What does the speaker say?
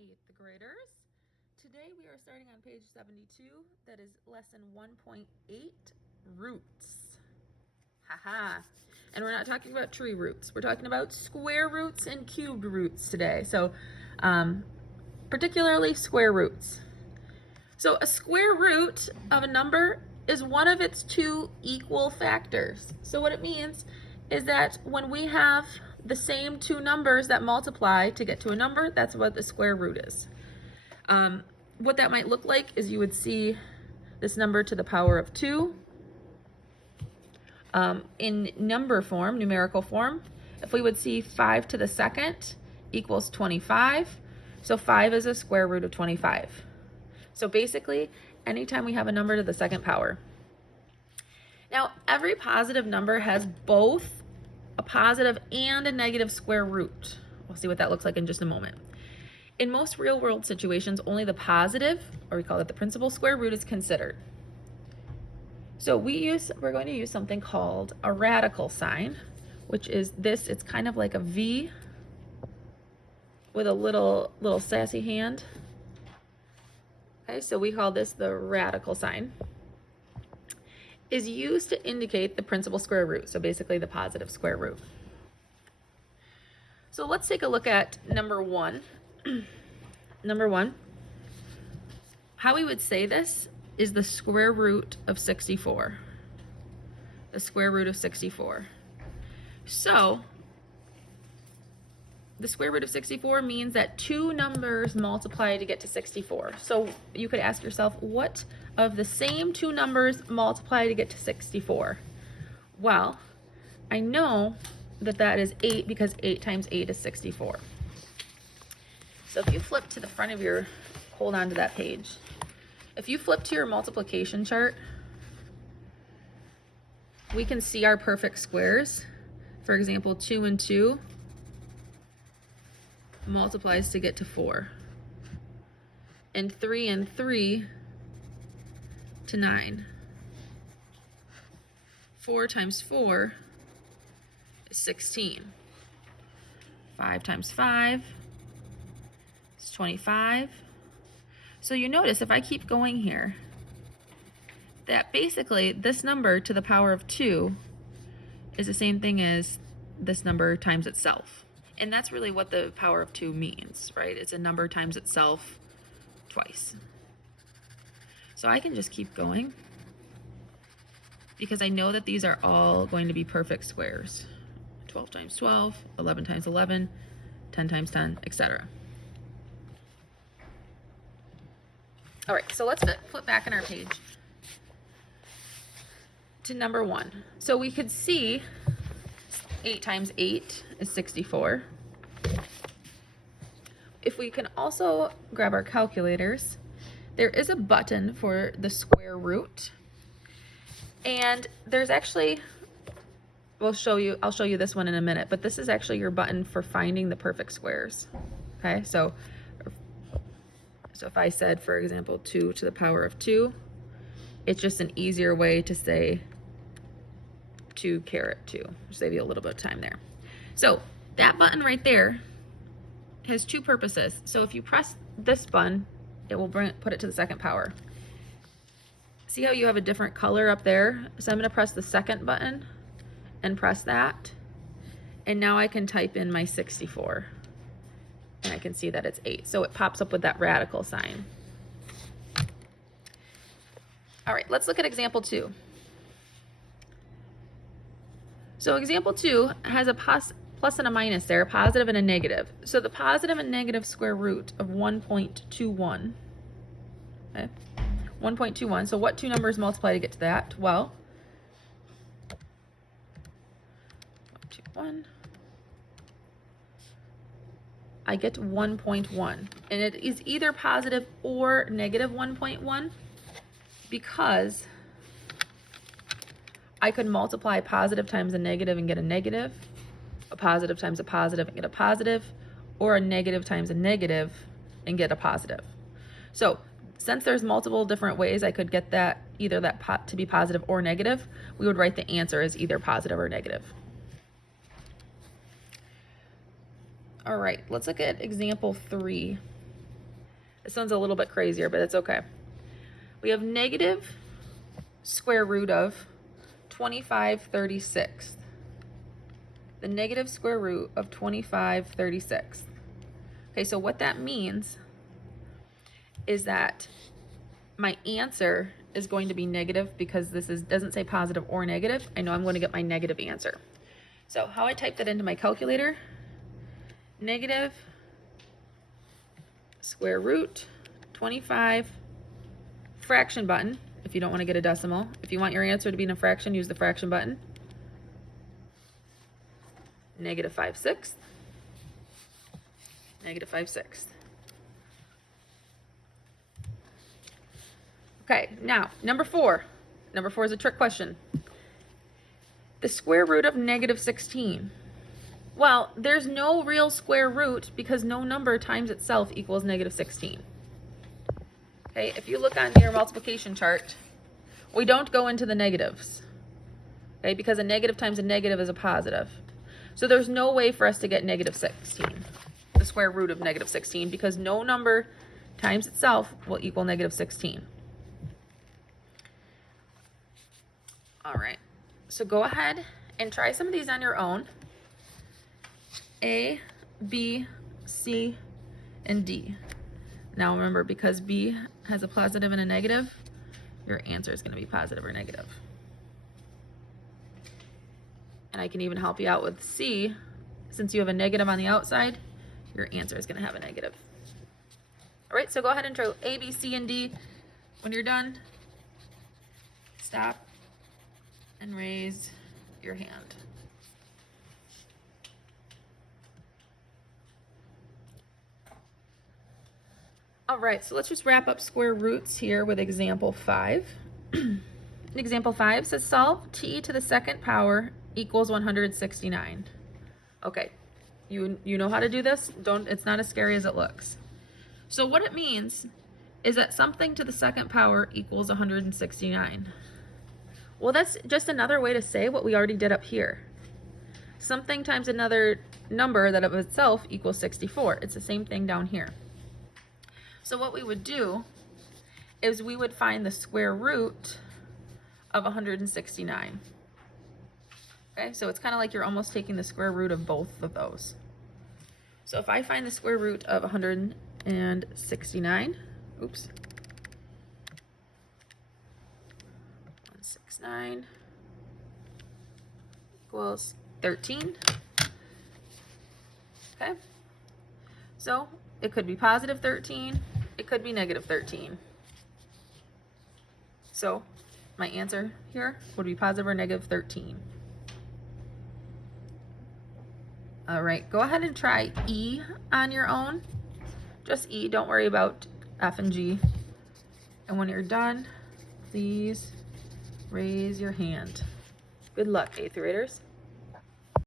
eighth graders. Today we are starting on page 72. That is lesson 1.8, roots. Haha. And we're not talking about tree roots. We're talking about square roots and cubed roots today. So, particularly square roots. So a square root of a number is one of its two equal factors. So what it means is that when we have the same two numbers that multiply to get to a number, that's what the square root is. What that might look like is you would see this number to the power of 2. In number form, numerical form, if we would see 5 to the second equals 25, so 5 is a square root of 25. So basically, anytime we have a number to the second power. Now, every positive number has both a positive and a negative square root. We'll see what that looks like in just a moment. In most real-world situations, only the positive, or we call it the principal square root, is considered. So we're going to use something called a radical sign, which is this. It's kind of like a V with a little sassy hand. Okay, so we call this the radical sign. Is used to indicate the principal square root, so basically the positive square root. So let's take a look at number 1. Number 1, how we would say this is the square root of 64. The square root of 64. So the square root of 64 means that two numbers multiply to get to 64. So you could ask yourself, what of the same two numbers multiply to get to 64? Well, I know that that is 8 because 8 times 8 is 64. So if you flip to the front of your, hold on to that page. If you flip to your multiplication chart, we can see our perfect squares. For example, 2 and 2 multiplies to get to 4. And 3 and 3 to 9. 4 times 4 is 16. 5 times 5 is 25. So you notice if I keep going here, that basically this number to the power of 2 is the same thing as this number times itself. And that's really what the power of 2 means, right? It's a number times itself twice. So I can just keep going because I know that these are all going to be perfect squares. 12 times 12, 11 times 11, 10 times 10, etc. All right, so let's flip back in our page to number 1. So we could see 8 times 8 is 64. If we can also grab our calculators, there is a button for the square root. And there's actually, I'll show you this one in a minute, but this is actually your button for finding the perfect squares. Okay, so if I said, for example, 2 to the power of 2, it's just an easier way to say 2 caret 2. Save you a little bit of time there. So that button right there has two purposes. So if you press this button, it will put it to the second power. See how you have a different color up there? So I'm going to press the second button and press that. And now I can type in my 64. And I can see that it's 8. So it pops up with that radical sign. All right, let's look at example 2. So example 2 has a plus and a minus there, a positive and a negative. So the positive and negative square root of 1.21. Okay, 1.21. So what two numbers multiply to get to that? Well, 1. I get 1.1, and it is either positive or negative 1.1 because I could multiply positive times a negative and get a negative, a positive times a positive and get a positive, or a negative times a negative and get a positive. So since there's multiple different ways I could get that, either that to be positive or negative, we would write the answer as either positive or negative. All right, let's look at example 3. This one's a little bit crazier, but it's okay. We have negative square root of 25/36. The negative square root of 25/36. Okay, so what that means is that my answer is going to be negative because this doesn't say positive or negative. I know I'm going to get my negative answer. So how I type that into my calculator, negative square root 25, fraction button, if you don't want to get a decimal. If you want your answer to be in a fraction, use the fraction button. Negative 5/6, negative 5/6. Okay, now, number 4. Number 4 is a trick question. The square root of negative 16. Well, there's no real square root because no number times itself equals negative 16. Okay, if you look on your multiplication chart, we don't go into the negatives. Okay, because a negative times a negative is a positive. So there's no way for us to get negative 16, the square root of negative 16, because no number times itself will equal negative 16. All right, so go ahead and try some of these on your own. A, B, C, and D. Now remember, because B has a positive and a negative, your answer is going to be positive or negative. And I can even help you out with C. Since you have a negative on the outside, your answer is going to have a negative. All right, so go ahead and try A, B, C, and D. When you're done, stop and raise your hand. All right, so let's just wrap up square roots here with example 5. Example 5 says solve t to the second power equals 169. Okay, you know how to do this. It's not as scary as it looks. So what it means is that something to the second power equals 169. Well, that's just another way to say what we already did up here. Something times another number that of itself equals 64. It's the same thing down here. So what we would do is we would find the square root of 169. Okay, so it's kind of like you're almost taking the square root of both of those. So if I find the square root of 169, oops, 169 equals 13. Okay, so it could be positive 13, it could be negative 13. So my answer here would be positive or negative 13. All right, go ahead and try E on your own. Just E, don't worry about F and G. And when you're done, please raise your hand. Good luck, 8th graders.